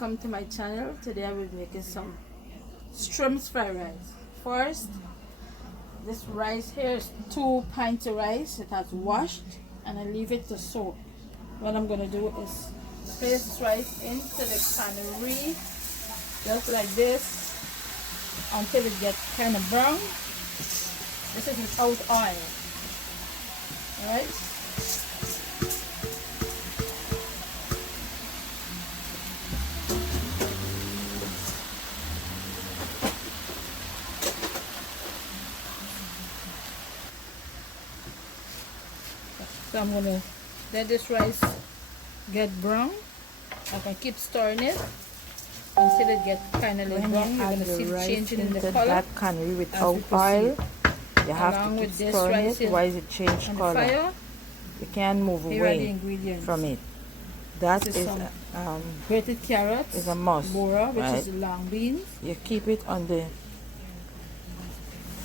welcome to my channel. Today I will be making some shrimp fried rice. First, this rice here is 2 pints of rice. It has washed and I leave it to soak. What I'm going to do is place this rice into the cannery just like this until it gets kind of brown. This is without oil. Alright? So I'm going to let this rice get brown. I can keep stirring it until it gets kind of like brown. You're going to see the changing in the color. That cannery without oil, you have to keep stirring it. Why is it change color? You can't move away from it. That is grated carrots, is a must. Bora, which is the long beans. You keep it on the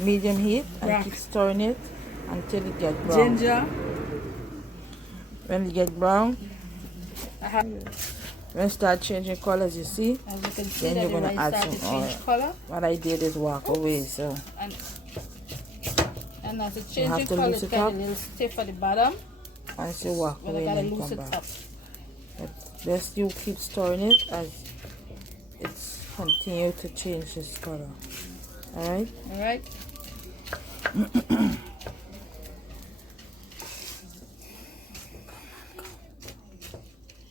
medium heat and keep stirring it until it gets brown. Ginger. When it gets brown, when it starts changing colors, you see, as you can see, then you're going to add some oil. Color. What I did is walk away, so. And as it changes color, it's kind of a little stiff at the bottom. And so walk away and then come back. But just you keep stirring it as it's continue to change its color. Alright? Alright.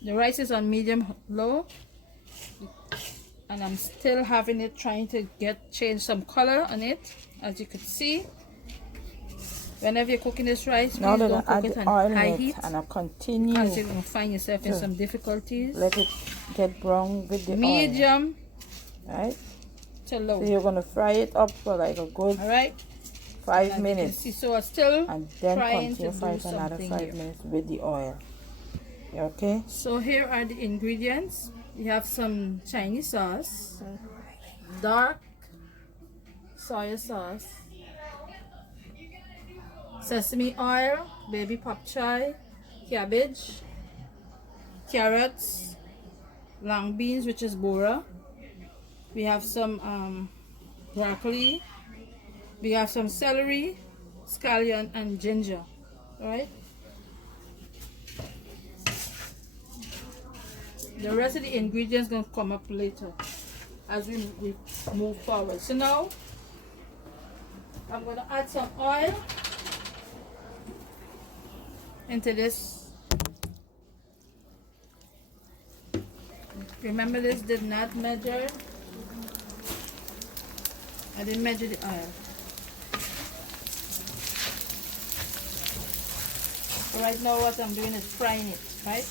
The rice is on medium low, and I'm still having it trying to change some color on it. As you can see, whenever you're cooking this rice, now please that don't cook it on high heat, and I continue, because you're going to find yourself in some difficulties. Let it get brown with the medium oil. Right to low. So you're going to fry it up for like a good 5 minutes. See, so I'm still and then trying continue to fry do for another 5 here. minutes with the oil. Okay, so here are the ingredients. You have some Chinese sauce, dark soya sauce, sesame oil, baby pop chai, cabbage, carrots, long beans, which is Bora. We have some broccoli. We have some celery, scallion, and ginger. All right. The rest of the ingredients going to come up later as we move forward. So now I'm going to add some oil into this. Remember, this did not measure. I didn't measure the oil. Right now what I'm doing is frying it, right?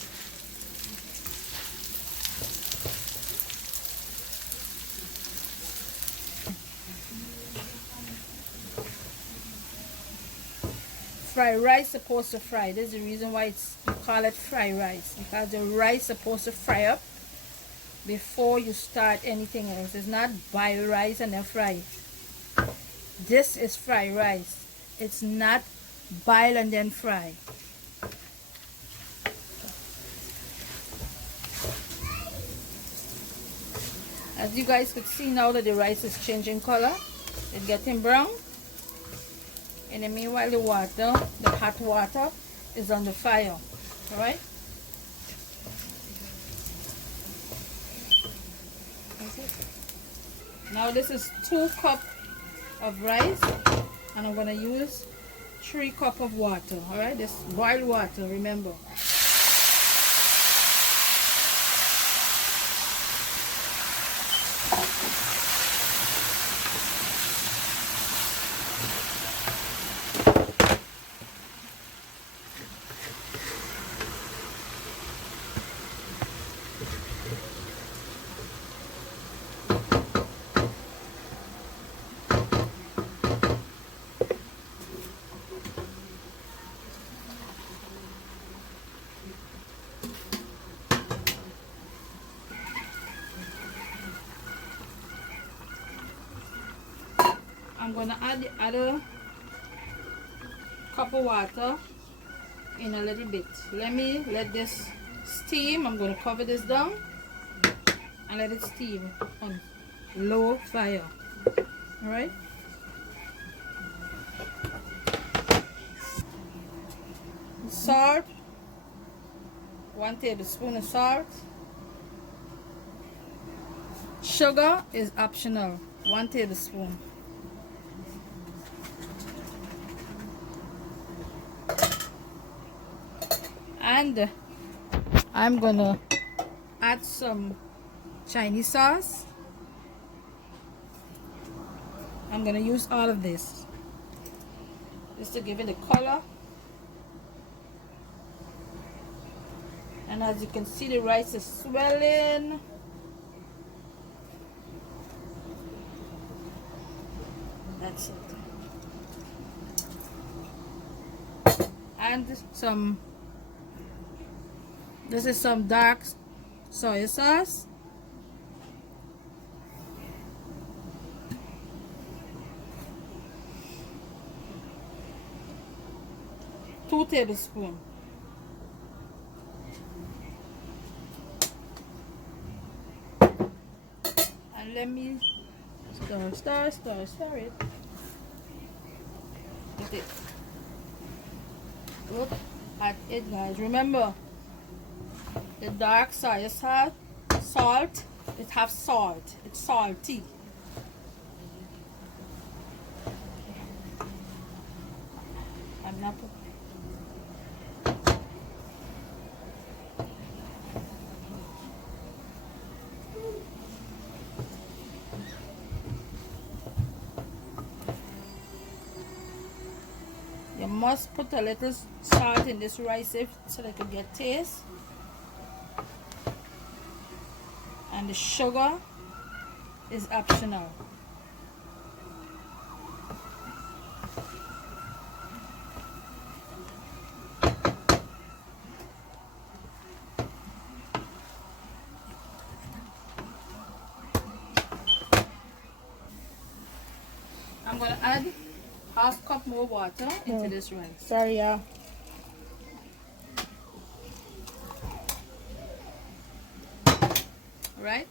Fried rice supposed to fry. This is the reason why you call it fried rice, because the rice supposed to fry up before you start anything else. It's not boiled rice and then fry it. This is fried rice. It's not boil and then fry. As you guys could see now that the rice is changing color, it's getting brown. In the meanwhile, the water, the hot water, is on the fire. Alright? Now this is 2 cups of rice, and I'm going to use 3 cups of water. Alright? This boiled water, remember. I'm going to add the other cup of water in a little bit. Let this steam. I'm going to cover this down and let it steam on low fire. Alright? Salt, 1 tablespoon of salt. Sugar is optional, 1 tablespoon. And I'm gonna add some Chinese sauce. I'm gonna use all of this just to give it a color. And as you can see, the rice is swelling. That's it. And this is some dark soya sauce. Two tablespoons. And let me stir it. With it. Look at it, guys. Remember, the dark soya salt, it has salt. It's salty. I'm not. You must put a little salt in this rice so that it can get taste. And the sugar is optional. I'm going to add half cup more water into this rice. Sorry, yeah. Right?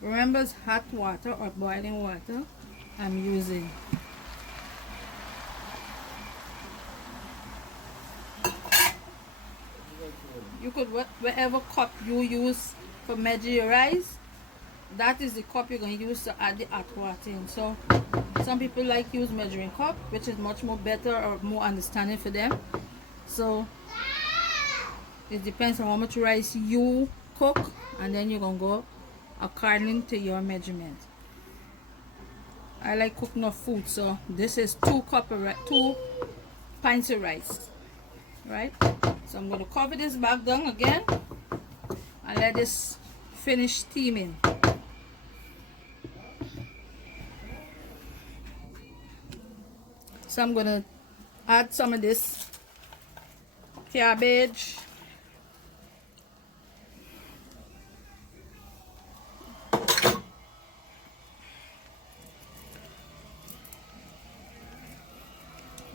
Remember, it's hot water or boiling water I'm using. You could, whatever cup you use for measure your rice, that is the cup you're going to use to add the hot water in. So some people like use measuring cup, which is much more better or more understanding for them. So it depends on how much rice you cook, and then you're going to go according to your measurement. I like cooking enough food, so this is 2 pints of rice. Right? So I'm going to cover this back down again and let this finish steaming. So I'm going to add some of this cabbage.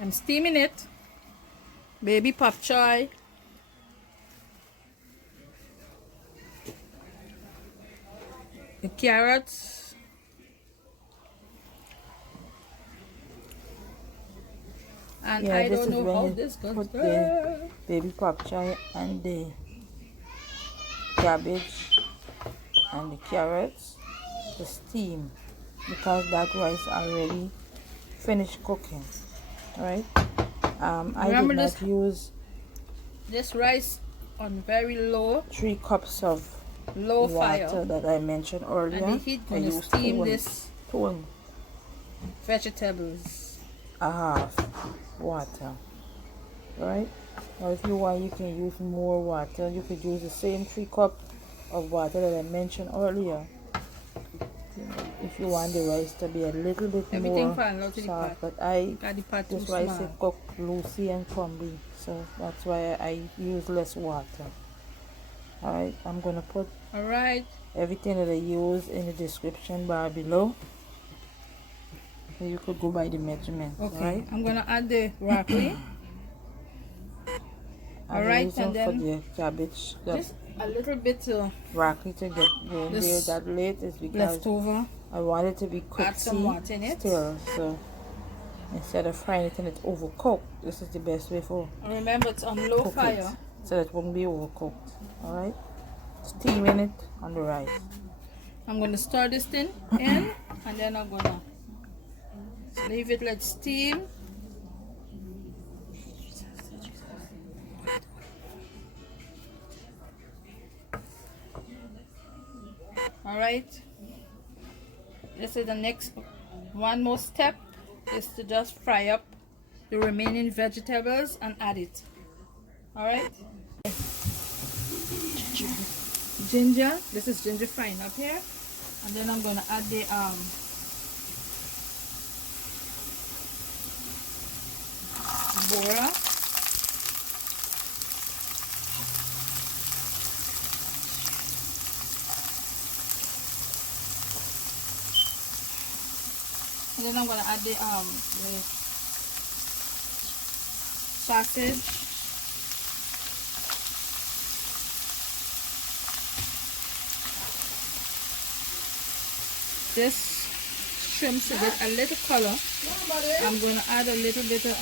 I'm steaming it. Baby pop choy. The carrots. And Yeah, I this don't is know how when this you goes. put the baby pop choy and the cabbage and the carrots to steam, because that rice already finished cooking. Right? I did not use this rice on very low 3 cups of water fire that I mentioned earlier. And the heat gonna steam this two vegetables. a half water. Right? Or if you want, you can use more water. You could use the same 3 cups of water that I mentioned earlier. If you want the rice to be a little bit more soft, but this rice is cooked loosey and crumbly, so that's why I use less water. Alright, I'm gonna put everything that I use in the description bar below, so you could go by the measurements. Okay, right? I'm gonna add the broccoli. Alright, and then for the cabbage, a little bit broccoli to get going there that late is because leftover. I want it to be Add some crispy water in it. still. So instead of frying it and it's overcooked, this is the best way for And remember, it's on low cook fire. it, so that it won't be overcooked. Alright? Steaming it on the rice. I'm going to stir this thing in, and then I'm going to leave it like steam. Alright, this is the next one more step, is to just fry up the remaining vegetables and add it. Alright, ginger, this is ginger frying up here, and then I'm going to add the bora. And then I'm gonna add the sausage. This shrimps to get a little color. I'm gonna add a little bit of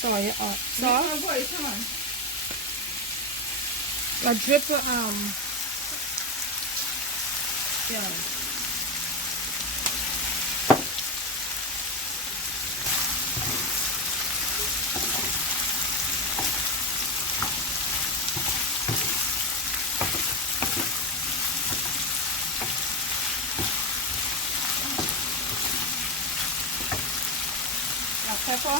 soya sauce. A drip of yeah. Pepper.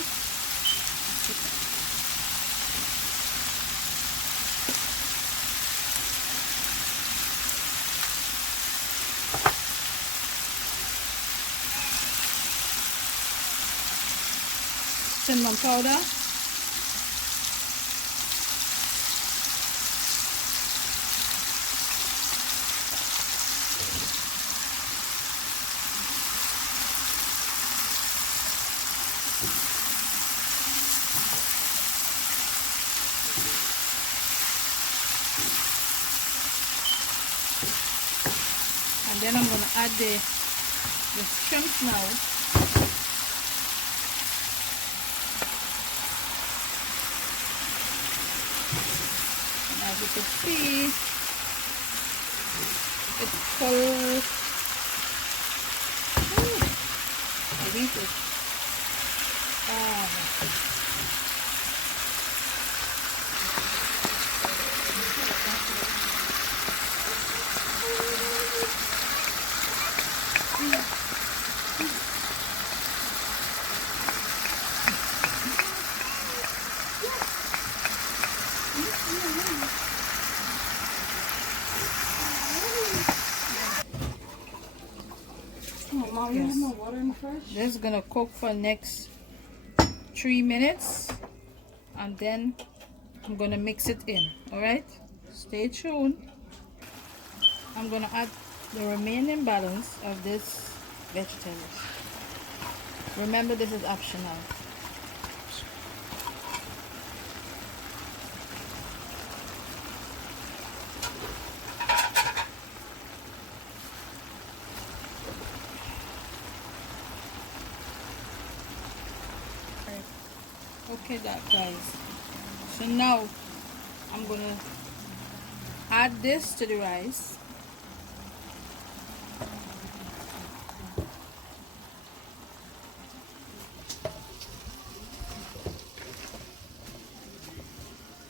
Cinnamon powder. And then I'm going to add the shrimps now. And as you can see, it's full. I think it's yes. This is gonna cook for next 3 minutes, and then I'm gonna mix it in. All right, stay tuned. I'm gonna add the remaining balance of this vegetables. Remember, this is optional. Okay, that guys. So now I'm gonna add this to the rice.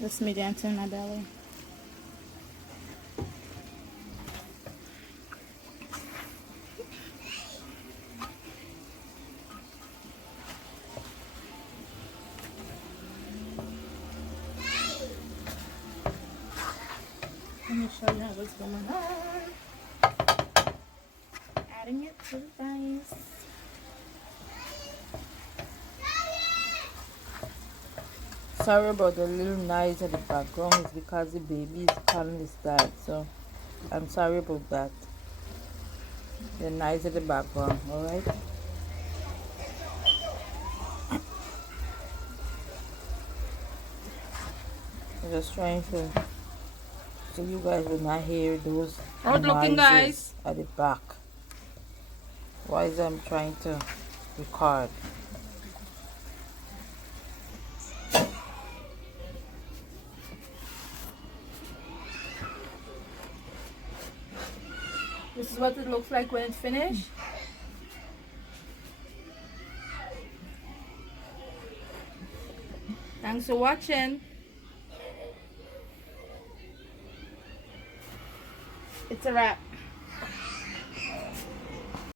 That's me dancing in my belly. Let me show you what's going on. Adding it to the rice. Sorry about the little noise at the background. It's because the baby is calling his dad. So I'm sorry about that. The noise at the background, alright? I'm just trying to so you guys will not hear those How it looking, guys? at the back while I'm trying to record. This is what it looks like when it's finished. Thanks for watching. It's a wrap.